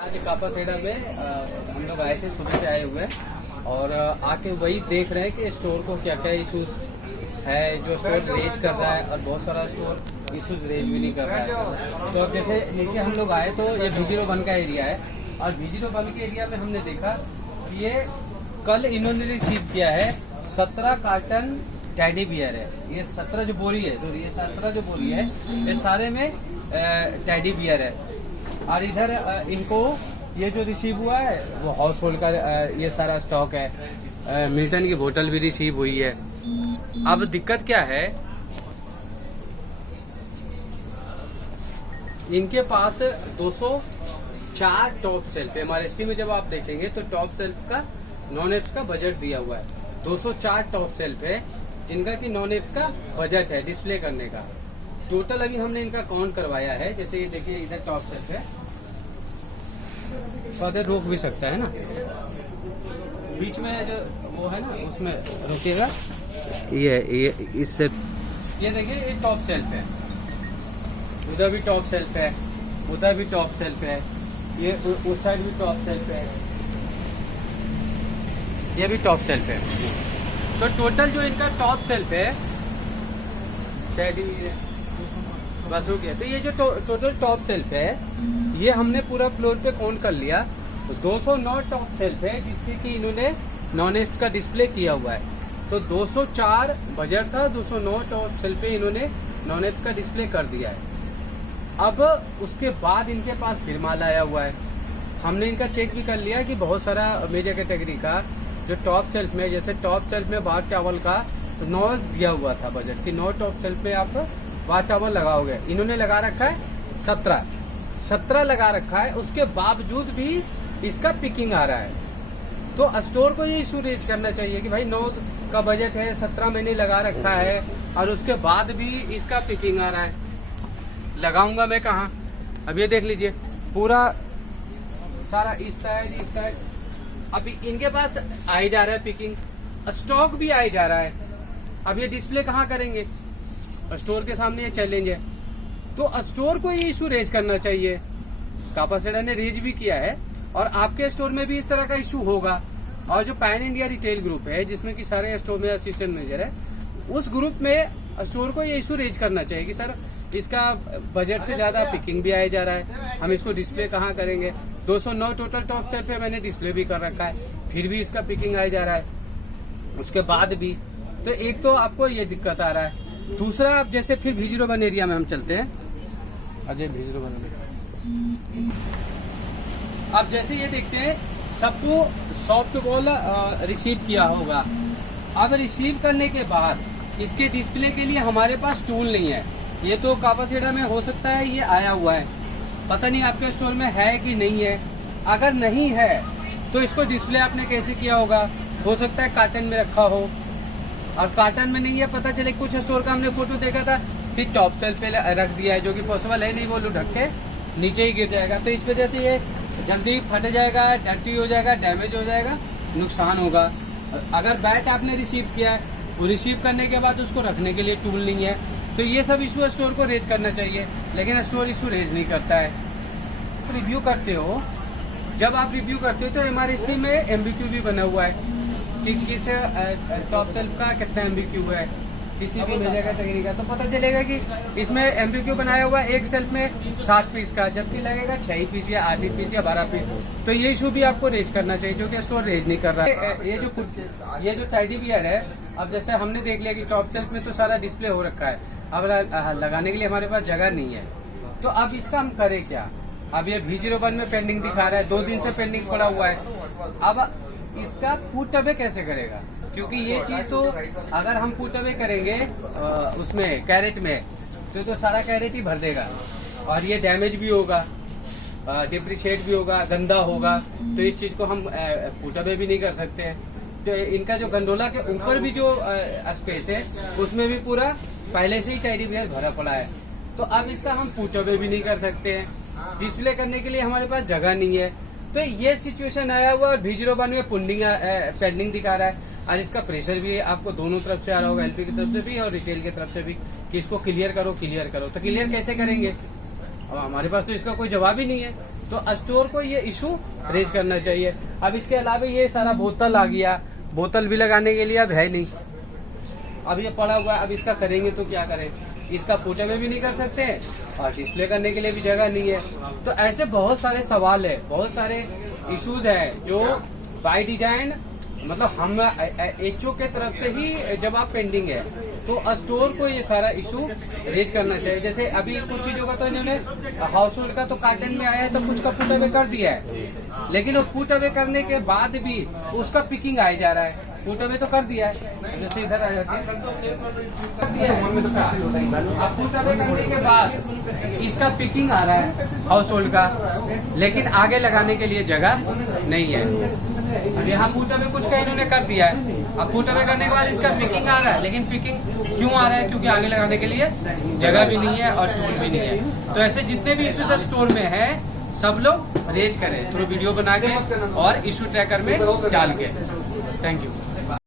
आज कापासेड़ा में हम लोग आए थे, सुबह से आए हुए और आके वही देख रहे हैं कि स्टोर को क्या क्या इश्यूज है, जो स्टोर रेज कर रहा है और बहुत सारा स्टोर इश्यूज रेज भी नहीं कर रहा है। तो अब जैसे नीचे हम लोग आए तो ये V01 का एरिया है और V01 के एरिया में हमने देखा कि ये कल इन्होंने रिसीव किया है 17 कार्टन टेडी बियर है। ये 17 जो बोरी है, तो ये 17 जो बोरी है ये सारे में टेडी बियर है। और इधर इनको ये जो रिसीव हुआ है वो हाउस होल्ड का ये सारा स्टॉक है। मिल्टन की बोतल भी रिसीव हुई है। अब दिक्कत क्या है, इनके पास 204 टॉप सेल्फ है। MRST में जब आप देखेंगे तो टॉप सेल्फ का नॉन एप्स का बजट दिया हुआ है। 204 टॉप सेल्फ है जिनका कि नॉन एप्स का बजट है डिस्प्ले करने का। टोटल अभी हमने इनका काउंट करवाया है। जैसे ये देखिए इधर टॉप सेल्फ है, तो रोक भी सकता है ना, बीच में जो वो है ना उसमें रोकेगा। ये इससे ये देखिए ये टॉप सेल्फ है, उधर भी टॉप सेल्फ है, उधर भी टॉप सेल्फ है, ये उस साइड भी टॉप सेल्फ है, ये भी टॉप सेल्फ है। तो टोटल जो इनका टॉप सेल्फ है बस हो गया। तो ये जो टोटल टॉप सेल्फ है ये हमने पूरा फ्लोर पे काउंट कर लिया। तो 209 टॉप सेल्फ है जिसकी कि इन्होंने नॉन एप्स का डिस्प्ले किया हुआ है। तो 204 बजट था, 209 टॉप सेल्फ पे इन्होंने नॉन एप्स का डिस्प्ले कर दिया है। अब उसके बाद इनके पास फिर माल आया हुआ है। हमने इनका चेक भी कर लिया कि बहुत सारा मेजर कैटेगरी का जो टॉप सेल्फ में, जैसे टॉप सेल्फ में बाथ टॉवल का 9 दिया हुआ था बजट कि 9 टॉप सेल्फ में आप बाथ टॉवल लगाओगे। इन्होंने लगा रखा है 17 लगा रखा है। उसके बावजूद भी इसका पिकिंग आ रहा है। तो स्टोर को ये इशू रेज करना चाहिए कि भाई 9 का बजट है, 17 मैंने लगा रखा है और उसके बाद भी इसका पिकिंग आ रहा है। लगाऊंगा मैं कहाँ? अब ये देख लीजिए पूरा सारा इस साइड अभी इनके पास आ ही जा रहा है पिकिंग, स्टॉक भी आ ही जा रहा है। अब ये डिस्प्ले कहाँ करेंगे? स्टोर के सामने ये चैलेंज है। तो स्टोर को ये इशू रेज करना चाहिए। कापासेड़ा ने रेज भी किया है और आपके स्टोर में भी इस तरह का इशू होगा। और जो पैन इंडिया रिटेल ग्रुप है जिसमें कि सारे स्टोर में असिस्टेंट मैनेजर है, उस ग्रुप में स्टोर को ये इशू रेज करना चाहिए कि सर इसका बजट से ज्यादा पिकिंग भी आया जा रहा है, हम इसको डिस्प्ले कहाँ करेंगे? 209 टोटल टॉप सेल्फ पे मैंने डिस्प्ले भी कर रखा है, फिर भी इसका पिकिंग आया जा रहा है उसके बाद भी। तो एक तो आपको ये दिक्कत आ रहा है। दूसरा अब जैसे फिर V01 एरिया में हम चलते हैं। अजय V01 में अब जैसे ये देखते हैं सबको सॉफ्ट बॉल रिसीव किया होगा। अब रिसीव करने के बाद इसके डिस्प्ले के लिए हमारे पास टूल नहीं है। ये तो कापासेड़ा में हो सकता है ये आया हुआ है, पता नहीं आपके स्टोर में है कि नहीं है। अगर नहीं है तो इसको डिस्प्ले आपने कैसे किया होगा? हो सकता है कार्टन में रखा हो और कार्टन में नहीं है, पता चले कुछ स्टोर का हमने फोटो देखा था फिर टॉप सेल्फ पे रख दिया है, जो कि पॉसिबल है नहीं, वो ढक के नीचे ही गिर जाएगा। तो इस वजह से ये जल्दी फट जाएगा, डर्टी हो जाएगा, डैमेज हो जाएगा, नुकसान होगा। अगर बैट आपने रिसीव किया है, वो रिसीव करने के बाद उसको रखने के लिए टूल नहीं है, तो ये सब इशू स्टोर को रेज करना चाहिए, लेकिन स्टोर इशू रेज नहीं करता है। रिव्यू करते हो, जब आप रिव्यू करते हो तो MRST में MBQ भी बना हुआ है कि किस टॉप सेल्फ का कितना MBQ है, किसी भी मेजर कैटेगरी का। तो पता चलेगा कि इसमें MBQ बनाया हुआ है एक सेल्फ में 60 पीस का, जबकि लगेगा 6 पीस या 8 पीस या 12 पीस। तो ये इशू भी आपको रेज करना चाहिए, जो कि स्टोर रेज नहीं कर रहा है। ये जो टेडी बियर है, अब जैसे हमने देख लिया कि टॉप सेल्फ में तो सारा डिस्प्ले हो रखा है, अब लगाने के लिए हमारे पास जगह नहीं है। तो अब इसका हम करें क्या? अब ये V01 में पेंडिंग दिखा रहा है, 2 दिन से पेंडिंग पड़ा हुआ है। अब इसका पुट अवे कैसे करेगा? क्योंकि ये चीज तो अगर हम पुट अवे करेंगे उसमें कैरेट में तो सारा कैरेट ही भर देगा और ये डैमेज भी होगा, डिप्रिशिएट भी होगा, गंदा होगा। तो इस चीज को हम पुट अवे भी नहीं कर सकते हैं। तो इनका जो गंडोला के ऊपर भी जो स्पेस है उसमें भी पूरा पहले से ही टेडी बियर भरा पड़ा है। तो अब इसका हम पुट अवे भी नहीं कर सकते हैं, डिस्प्ले करने के लिए हमारे पास जगह नहीं है। तो ये सिचुएशन आया हुआ और V01 में पेंडिंग दिखा रहा है और इसका प्रेशर भी आपको दोनों तरफ से आ रहा होगा, LP की तरफ से भी और रिटेल की तरफ से भी, कि इसको क्लियर करो। तो क्लियर कैसे करेंगे? अब हमारे पास तो इसका कोई जवाब ही नहीं है। तो स्टोर को ये इशू रेज करना चाहिए। अब इसके अलावा ये सारा बोतल आ गया, बोतल भी लगाने के लिए अब है नहीं, अब ये पड़ा हुआ है। अब इसका करेंगे तो क्या करें, इसका फुटे में भी नहीं कर सकते और डिस्प्ले करने के लिए भी जगह नहीं है। तो ऐसे बहुत सारे सवाल है, बहुत सारे इश्यूज है जो बाय डिजाइन मतलब हम एचओ के तरफ से ही जवाब पेंडिंग है। तो स्टोर को ये सारा इशू रेज करना चाहिए। जैसे अभी कुछ चीजों का तो इन्होंने हाउस होल्ड का तो कार्टन में आया है तो कुछ का पुट अवे कर दिया है, लेकिन वो पुट अवे करने के बाद भी उसका पिकिंग आया जा रहा है। पुट अवे तो कर दिया है, जैसे इधर आ जाती है कर दिया है उसका। अब पुट अवे करने के बाद इसका पिकिंग आ रहा है हाउस होल्ड का, लेकिन आगे लगाने के लिए जगह नहीं है। अब यहाँ पुट अवे कुछ का इन्होंने कर दिया है, अब पुट अवे करने के बाद इसका पिकिंग आ रहा है, लेकिन पिकिंग क्यों आ रहा है, क्योंकि आगे लगाने के लिए जगह भी नहीं है और टूल भी नहीं है। तो ऐसे जितने भी इश्यूज स्टोर में है सब लोग रेज करें थ्रू वीडियो बना के और इशू ट्रैकर में डाल के। Thank you.